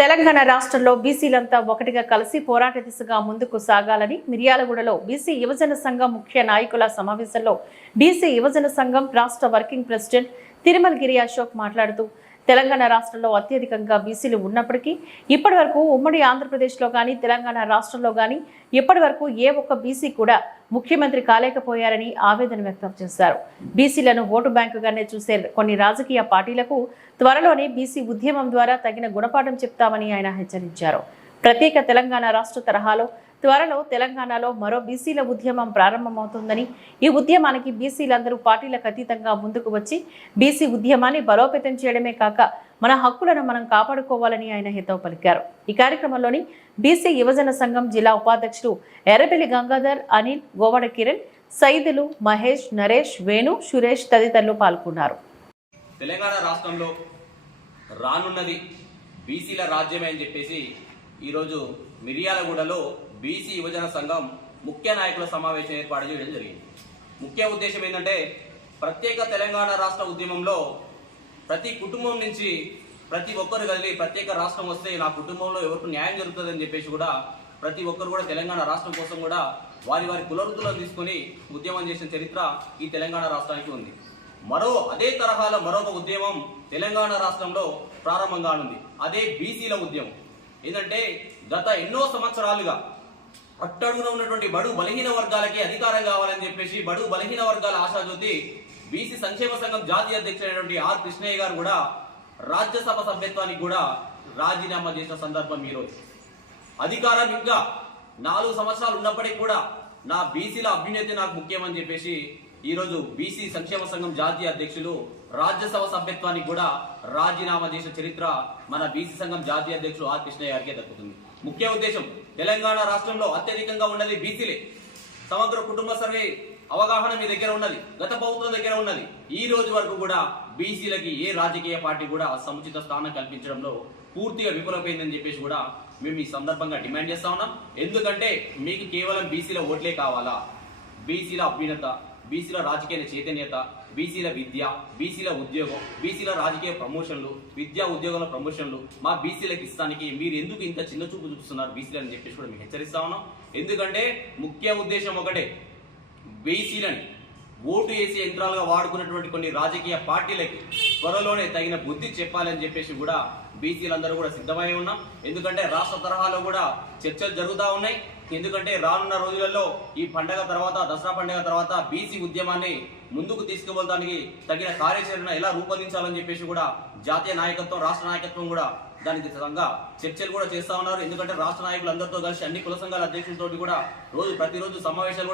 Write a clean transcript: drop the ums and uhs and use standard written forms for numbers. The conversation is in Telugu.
తెలంగాణ రాష్ట్రంలో బీసీలంతా ఒకటిగా కలిసి పోరాట దిశగా ముందుకు సాగాలని మిర్యాలగూడలో బీసీ యువజన సంఘం ముఖ్య నాయకుల సమావేశంలో బీసీ యువజన సంఘం రాష్ట్ర వర్కింగ్ ప్రెసిడెంట్ తిరుమలగిరి అశోక్ మాట్లాడుతూ తెలంగాణ రాష్ట్రంలో అత్యధికంగా బీసీలు ఉన్నప్పటికీ ఇప్పటివరకు ఉమ్మడి ఆంధ్రప్రదేశ్లో కానీ తెలంగాణ రాష్ట్రంలో కానీ ఇప్పటివరకు ఏ ఒక్క బీసీ కూడా ముఖ్యమంత్రి కాలేకపోయారని ఆవేదన వ్యక్తం చేశారు. బీసీలను ఓటు బ్యాంకుగానే చూసే కొన్ని రాజకీయ పార్టీలకు త్వరలోనే బీసీ ఉద్యమం ద్వారా తగిన గుణపాఠం చెప్తామని ఆయన హెచ్చరించారు. ప్రత్యేక తెలంగాణ రాష్ట్ర తరహాలో త్వరలో తెలంగాణలో మరో బీసీల ఉద్యమం ప్రారంభమవుతుందని, ఈ ఉద్యమానికి బీసీలందరూ పార్టీలకు అతీతంగా ముందుకు వచ్చి బీసీ ఉద్యమాన్ని బలోపేతం చేయడమే కాక మన హక్కులను మనం కాపాడుకోవాలని ఆయన హితవు పలికారు. ఈ కార్యక్రమంలోని బీసీ యువజన సంఘం జిల్లా ఉపాధ్యక్షుడు ఎర్రబెల్లి గంగాధర్, అనిల్, గోవడ కిరణ్, సైదులు, మహేష్, నరేష్, వేణు, సురేష్ తదితరులు పాల్గొన్నారు. తెలంగాణ రాష్ట్రంలో రానున్నది బీసీల రాజ్యమే అని చెప్పేసి ఈరోజు మిర్యాలగూడలో బీసీ యువజన సంఘం ముఖ్య నాయకుల సమావేశం ఏర్పాటు చేయడం జరిగింది. ముఖ్య ఉద్దేశం ఏంటంటే ప్రత్యేక తెలంగాణ రాష్ట్ర ఉద్యమంలో ప్రతి కుటుంబం నుంచి ప్రతి ఒక్కరు కదిలి ప్రత్యేక రాష్ట్రం వస్తే నా కుటుంబంలో ఎవరికి న్యాయం జరుగుతుందని చెప్పేసి కూడా ప్రతి ఒక్కరు కూడా తెలంగాణ రాష్ట్రం కోసం కూడా వారి వారి కులవృత్తులను తీసుకుని ఉద్యమం చేసిన చరిత్ర ఈ తెలంగాణ రాష్ట్రానికి ఉంది. అదే తరహాలో మరొక ఉద్యమం తెలంగాణ రాష్ట్రంలో ప్రారంభం కానుంది. అదే బీసీల ఉద్యమం. ఏంటంటే గత ఎన్నో సంవత్సరాలుగా అట్టడుగున ఉన్నటువంటి బడు బలహీన వర్గాలకి అధికారం కావాలని చెప్పేసి బడు బలహీన వర్గాల ఆశాజ్యోతి బీసీ సంక్షేమ సంఘం జాతీయ అధ్యక్షుడైనటువంటి ఆర్ కృష్ణయ్య గారు కూడా రాజ్యసభ సభ్యత్వానికి కూడా రాజీనామా చేసిన సందర్భం ఈరోజు. అధికారం ఇంకా 4 సంవత్సరాలు ఉన్నప్పటికీ కూడా నా బీసీల అభ్యున్నతి నాకు ముఖ్యమని చెప్పేసి ఈరోజు బీసీ సంక్షేమ సంఘం జాతీయ అధ్యక్షులు రాజ్యసభ సభ్యత్వానికి కూడా రాజీనామా చేసిన చరిత్ర మన బీసీ సంఘం జాతీయ అధ్యక్షులు ఆర్ కృష్ణయ్య గారికే దక్కుతుంది. ముఖ్య ఉద్దేశం తెలంగాణ రాష్ట్రంలో అత్యధికంగా ఉన్నది బీసీలే. సమగ్ర కుటుంబ సర్వే అవగాహన మీ దగ్గర ఉన్నది, గత ప్రభుత్వం దగ్గర ఉన్నది. ఈ రోజు వరకు కూడా బీసీలకి ఏ రాజకీయ పార్టీ కూడా సముచిత స్థానం కల్పించడంలో పూర్తిగా విఫలమైందని చెప్పేసి కూడా మేము ఈ సందర్భంగా డిమాండ్ చేస్తా ఉన్నాం. ఎందుకంటే మీకు కేవలం బీసీల ఓట్లే కావాలా? బీసీల అభ్యున్నత, బీసీల రాజకీయ చైతన్యత, బీసీల విద్య, బీసీల ఉద్యోగం, బీసీల రాజకీయ ప్రమోషన్లు, విద్యా ఉద్యోగాల ప్రమోషన్లు మా బీసీలకు ఇస్తానికి మీరు ఎందుకు ఇంత చిన్న చూపు చూపిస్తున్నారు బీసీలు అని చెప్పేసి కూడా మేము హెచ్చరిస్తా ఉన్నాం. ఎందుకంటే ముఖ్య ఉద్దేశం ఒకటే, బీసీలని ఓటు వేసి యంత్రాలుగా వాడుకున్నటువంటి కొన్ని రాజకీయ పార్టీలకి త్వరలోనే తగిన బుద్ధి చెప్పాలని చెప్పేసి కూడా బీసీలందరూ కూడా సిద్ధమై ఉన్నాం. ఎందుకంటే రాష్ట్ర తరహాలో కూడా చర్చలు జరుగుతూ ఉన్నాయి. ఎందుకంటే రానున్న రోజులలో ఈ పండగ తర్వాత, దసరా పండుగ తర్వాత బీసీ ఉద్యమాన్ని ముందుకు తీసుకువెళ్ళడానికి తగిన కార్యాచరణ ఎలా రూపొందించాలని చెప్పేసి కూడా జాతీయ నాయకత్వం, రాష్ట్ర నాయకత్వం కూడా దానికి విధంగా చర్చలు కూడా చేస్తా ఉన్నారు. ఎందుకంటే రాష్ట్ర నాయకులందరితో కలిసి అన్ని కుల సంఘాల అధ్యక్షులతో కూడా ప్రతిరోజు సమావేశాలు